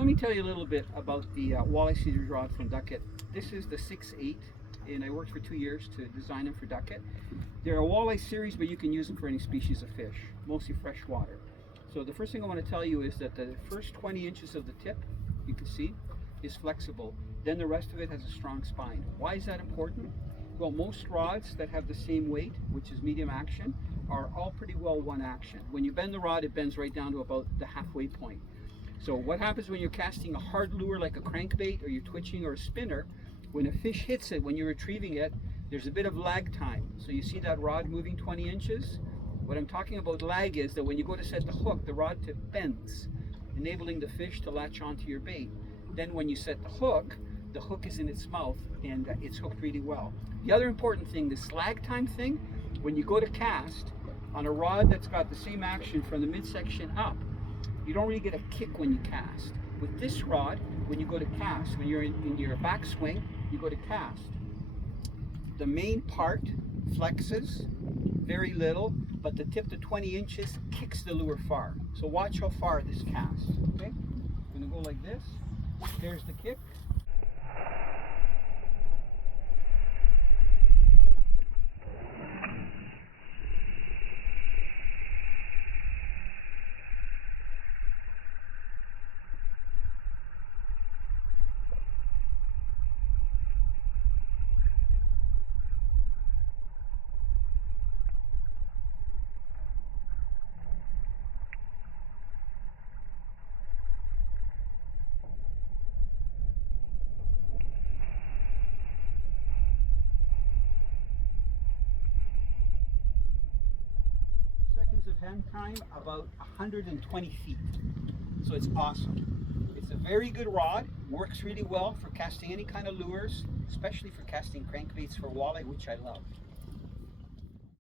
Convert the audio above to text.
Let me tell you a little bit about the Walleye Series rod from Duckett. This is the 6-8, and I worked for 2 years to design them for Duckett. They're a Walleye Series, but you can use them for any species of fish, mostly freshwater. So the first thing I want to tell you is that the first 20 inches of the tip, you can see, is flexible. Then the rest of it has a strong spine. Why is that important? Well, most rods that have the same weight, which is medium action, are all pretty well one action. When you bend the rod, it bends right down to about the halfway point. So what happens when you're casting a hard lure like a crankbait, or you're twitching, or a spinner? When a fish hits it, when you're retrieving it, there's a bit of lag time. So you see that rod moving 20 inches? What I'm talking about lag is that when you go to set the hook, the rod tip bends, enabling the fish to latch onto your bait. Then when you set the hook is in its mouth, and it's hooked really well. The other important thing, this lag time thing, when you go to cast on a rod that's got the same action from the midsection up, you don't really get a kick when you cast. With this rod, when you go to cast, when you're in your backswing, you go to cast, the main part flexes very little, but the tip to 20 inches kicks the lure far. So watch how far this casts. Okay, I'm going to go like this. There's the kick. Of hand time, about 120 feet. So it's awesome. It's a very good rod, works really well for casting any kind of lures, especially for casting crankbaits for walleye, which I love.